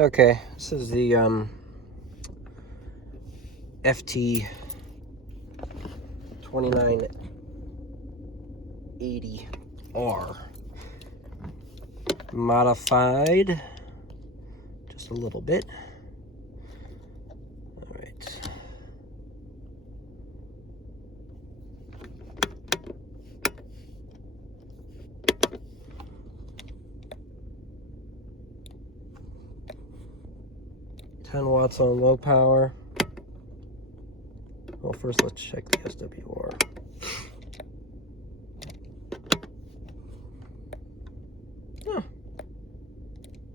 Okay, this is the FT-2980R modified just a little bit. All right. $10 on low power. Well, first let's check the SWR. Oh,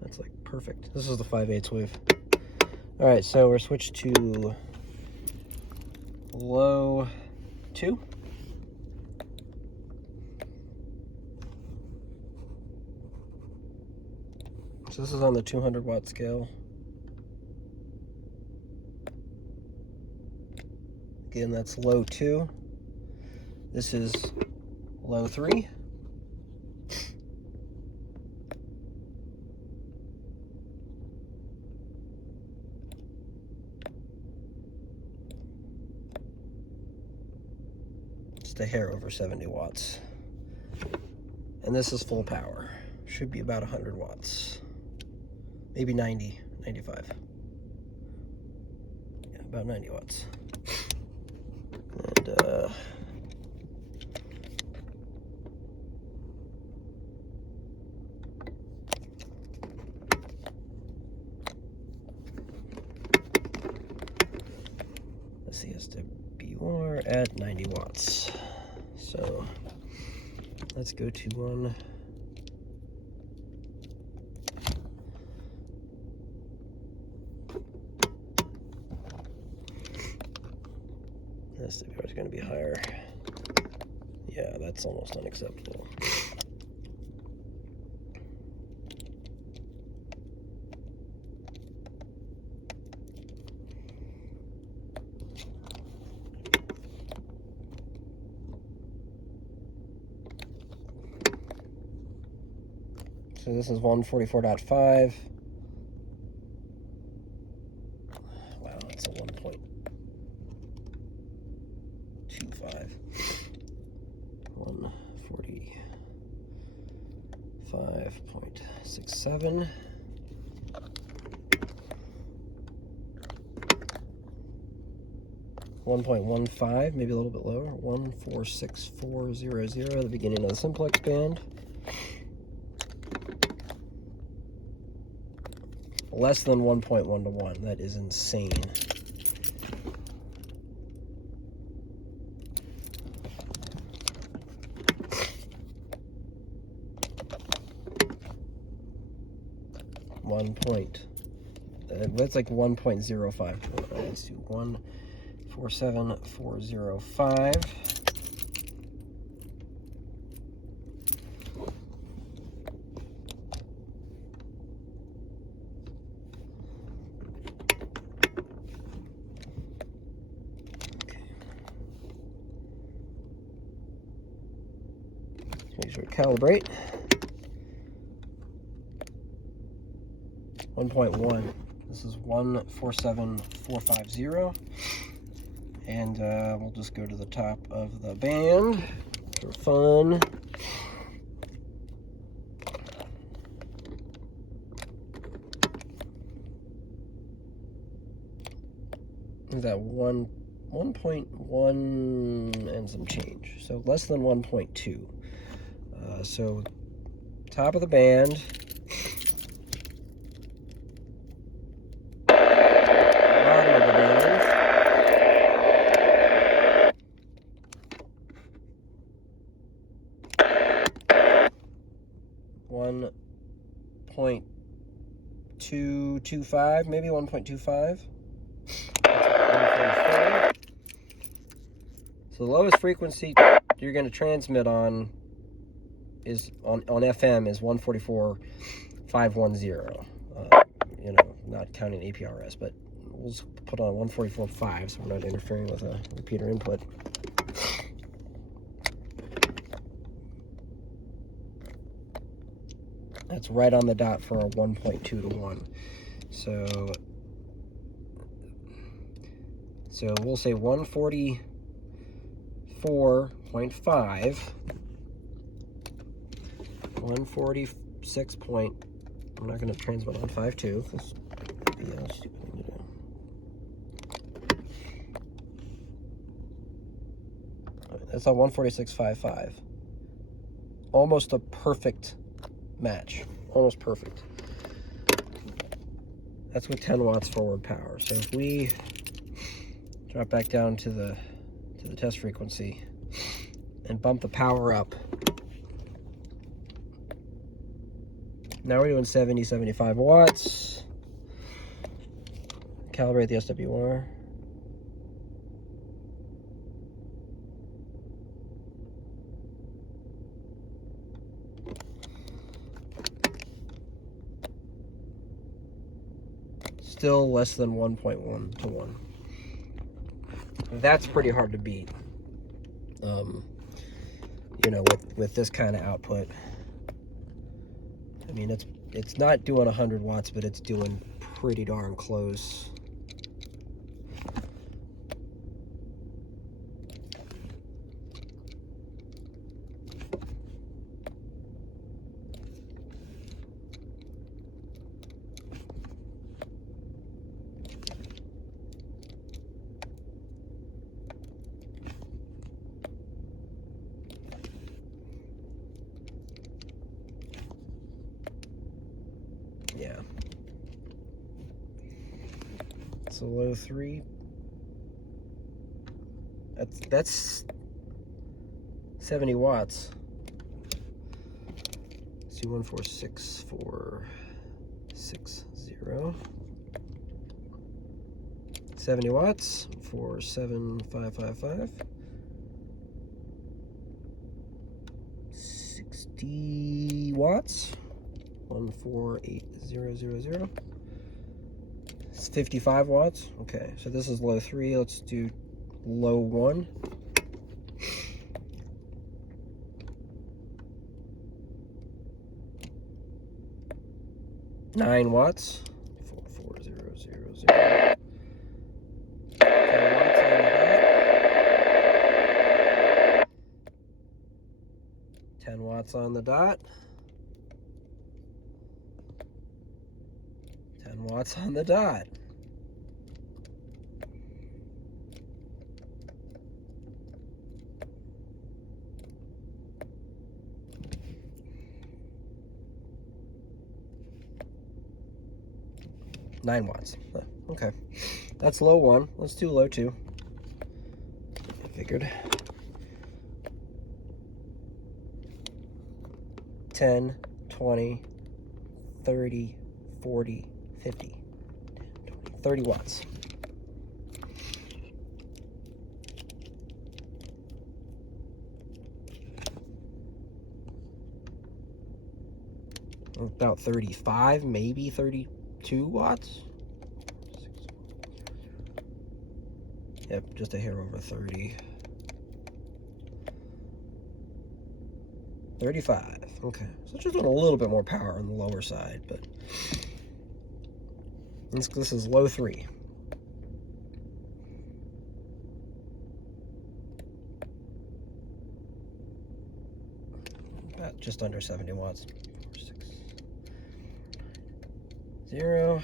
that's like perfect. This is the 5/8 wave. All right, so we're switched to low 2. So this is on the 200-watt scale. Again, that's low 2. This is low 3. Just a hair over 70 watts. And this is full power. Should be about 100 watts. Maybe 90, 95. Yeah, about 90 watts. And let's see, SWR at 90 watts. So let's go to one. SWR is going to be higher. Yeah, that's almost unacceptable. So this is 144.5. Wow, that's a 1.25. 145.67. .15, maybe a little bit lower. 146.400, the beginning of the simplex band. Less than 1.1 to 1. That is insane. That's like 1.05. Let's do 147.405. Make sure to calibrate. 1.1. This is 147.450. And we'll just go to the top of the band for fun. Is that 1.1 and some change? So less than 1.2. So top of the band. Bottom of the band. 1.225, maybe 1.25. So the lowest frequency you're going to transmit on is on FM is 144.510. You know, not counting APRS, but we'll just put on 144.5 so we're not interfering with a repeater input. That's right on the dot for a 1.2 to 1. So we'll say 144.5, 146 point, I'm not going to transmit on 5.2. This would be a stupid thing to do. That's a 146.55. Almost a perfect match. Almost perfect. That's with 10 watts forward power. So if we drop back down to the test frequency and bump the power up, now we're doing 70, 75 watts. Calibrate the SWR. Still less than 1.1 to 1. That's pretty hard to beat. You know, with this kind of output. I mean, it's not doing 100 watts, but it's doing pretty darn close. Yeah. So low 3. That's 70 watts. Let's do 146.460. 70 watts. 47555. 60 watts. 148,000. It's 55 watts. Okay, so this is low 3. Let's do low 1. Nine watts. 44000. 10 watts on the dot. 10 watts on the dot. 9 watts. Okay. That's low 1. Let's do low 2. I figured. 10, 20, 30, 40, 50, 30 watts. About 35, maybe 32 watts. Yep, just a hair over 30. 35. Okay, so just doing a little bit more power on the lower side, but this is low 3. About just under 70 watts. 0.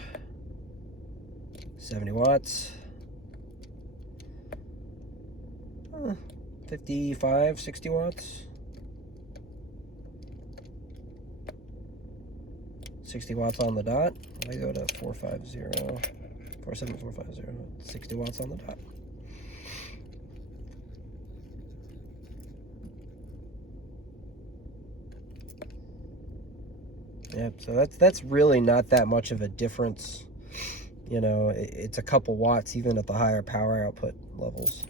70 watts. 55, 60 watts. 60 watts on the dot. I go to 450, 47450. 60 watts on the dot. Yep, so that's really not that much of a difference. You know, it's a couple watts even at the higher power output levels.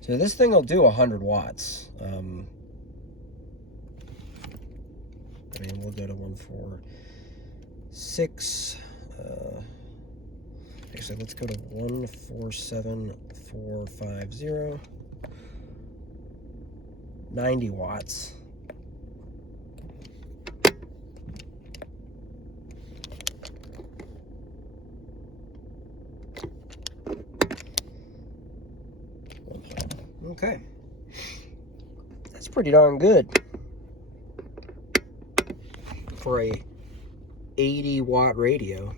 So this thing will do 100 watts. I mean, we'll go to 146. Actually, let's go to 147,450. 90 watts. Okay. That's pretty darn good for a 80-watt radio.